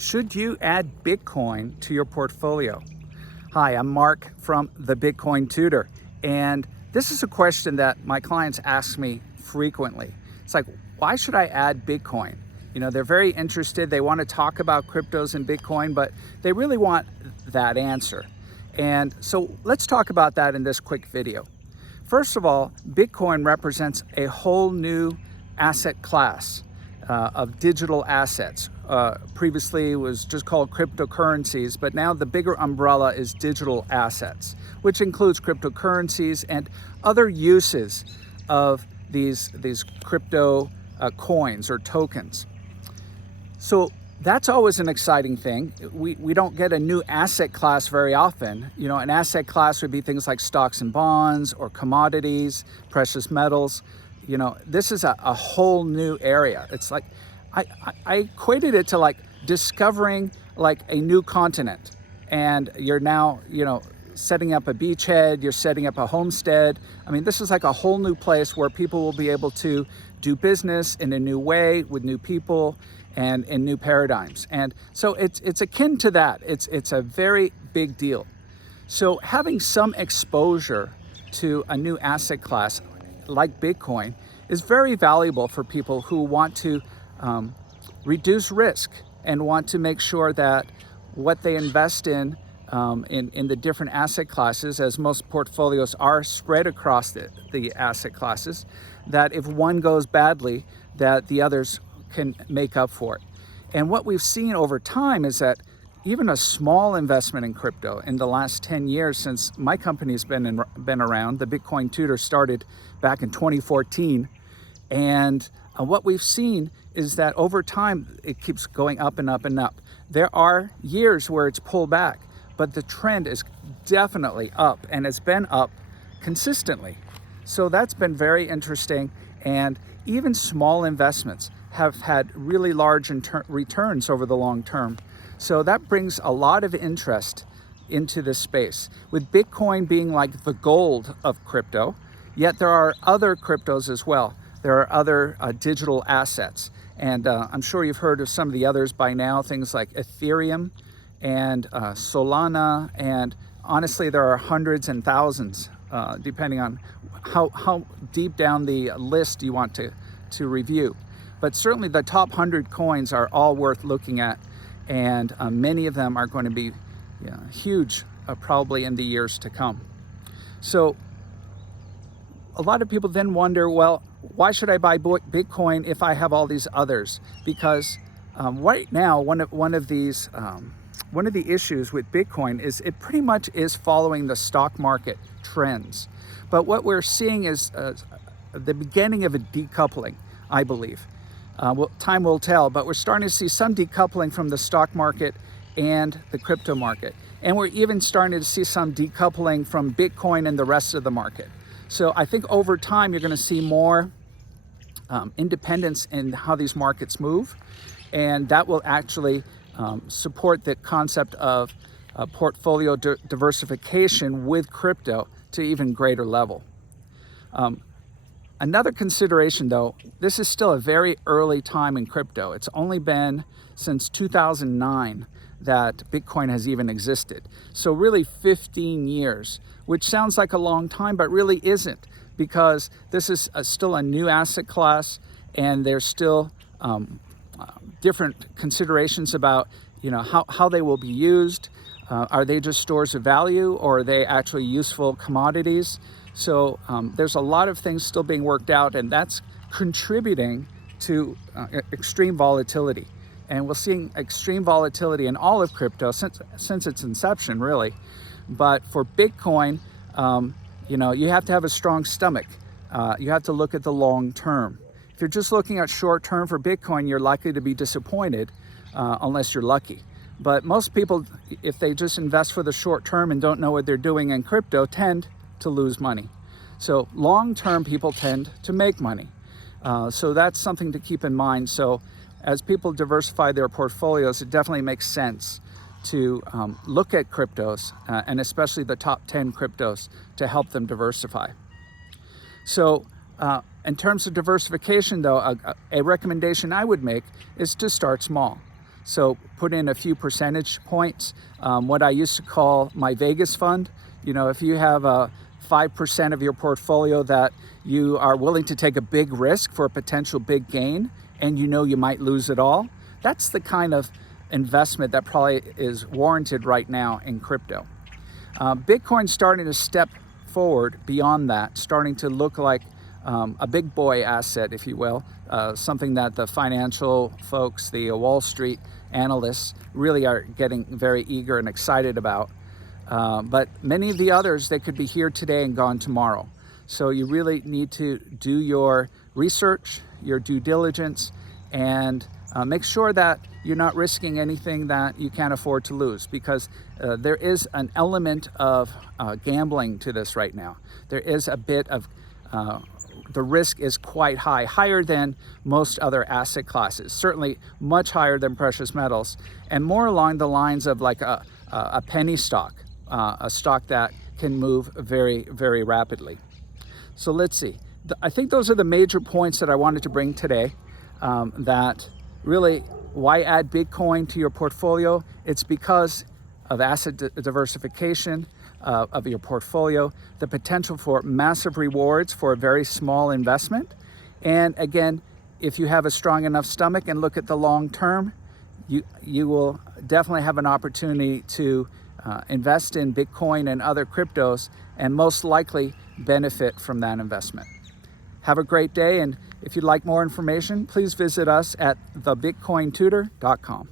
Should you add Bitcoin to your portfolio? Hi, I'm Mark from the Bitcoin Tutor, and this is a question that my clients ask me frequently. It's like, why should I add Bitcoin? You know, they're very interested. They want to talk about cryptos and Bitcoin, but they really want that answer. And so let's talk about that in this quick video. First of all, Bitcoin represents a whole new asset class of digital assets. Previously it was just called cryptocurrencies, but now the bigger umbrella is digital assets, which includes cryptocurrencies and other uses of these crypto coins or tokens. So that's always an exciting thing. We don't get a new asset class very often. You know, an asset class would be things like stocks and bonds or commodities, precious metals. You know, this is a whole new area. It's like, I equated it to like discovering like a new continent, and you're now, you know, setting up a beachhead, you're setting up a homestead. I mean, this is like a whole new place where people will be able to do business in a new way with new people and in new paradigms. And so it's akin to that. It's a very big deal. So having some exposure to a new asset class like Bitcoin is very valuable for people who want to reduce risk and want to make sure that what they invest in the different asset classes, as most portfolios are spread across the asset classes, that if one goes badly, that the others can make up for it. And what we've seen over time is that even a small investment in crypto in the last 10 years since my company's been around, the Bitcoin Tutor started back in 2014, and what we've seen is that over time it keeps going up and up and up. There are years where it's pulled back, but the trend is definitely up, and it's been up consistently. So that's been very interesting, and even small investments have had really large returns over the long term. So that brings a lot of interest into this space, with Bitcoin being like the gold of crypto, yet there are other cryptos as well. There are other digital assets, and I'm sure you've heard of some of the others by now, things like Ethereum and Solana, and honestly there are hundreds and thousands depending on how deep down the list you want to review. But certainly the top 100 coins are all worth looking at, and many of them are going to be huge probably in the years to come. So a lot of people then wonder, well, why should I buy Bitcoin if I have all these others? Because right now, one of the issues with Bitcoin is it pretty much is following the stock market trends. But what we're seeing is the beginning of a decoupling, I believe. Time will tell, but we're starting to see some decoupling from the stock market and the crypto market. And we're even starting to see some decoupling from Bitcoin and the rest of the market. So I think over time, you're going to see more independence in how these markets move. And that will actually support the concept of portfolio diversification with crypto to even greater level. Another consideration though, this is still a very early time in crypto. It's only been since 2009 that Bitcoin has even existed. So really 15 years, which sounds like a long time, but really isn't, because this is still a new asset class, and there's still different considerations about, you know, how they will be used. Are they just stores of value, or are they actually useful commodities? So there's a lot of things still being worked out, and that's contributing to extreme volatility. And we're seeing extreme volatility in all of crypto since its inception, really. But for Bitcoin, you know, you have to have a strong stomach. You have to look at the long term. If you're just looking at short term for Bitcoin, you're likely to be disappointed unless you're lucky. But most people, if they just invest for the short term and don't know what they're doing in crypto, tend to lose money. So long term, people tend to make money. So that's something to keep in mind. So as people diversify their portfolios, it definitely makes sense to look at cryptos, and especially the top 10 cryptos, to help them diversify. So in terms of diversification though, a recommendation I would make is to start small. So put in a few percentage points. What I used to call my Vegas fund. You know, if you have 5% of your portfolio that you are willing to take a big risk for a potential big gain, and you know you might lose it all, that's the kind of investment that probably is warranted right now in crypto. Bitcoin's starting to step forward beyond that, starting to look like a big boy asset, if you will, something that the financial folks, the Wall Street analysts really are getting very eager and excited about. But many of the others, they could be here today and gone tomorrow. So you really need to do your research, your due diligence, and make sure that you're not risking anything that you can't afford to lose, because there is an element of gambling to this right now. There is a bit of, the risk is quite high, higher than most other asset classes, certainly much higher than precious metals, and more along the lines of like a penny stock, a stock that can move very, very rapidly. So let's see. I think those are the major points that I wanted to bring today. That really, why add Bitcoin to your portfolio? It's because of asset diversification of your portfolio, the potential for massive rewards for a very small investment. And again, if you have a strong enough stomach and look at the long term, you will definitely have an opportunity to invest in Bitcoin and other cryptos, and most likely benefit from that investment. Have a great day, and if you'd like more information, please visit us at thebitcointutor.com.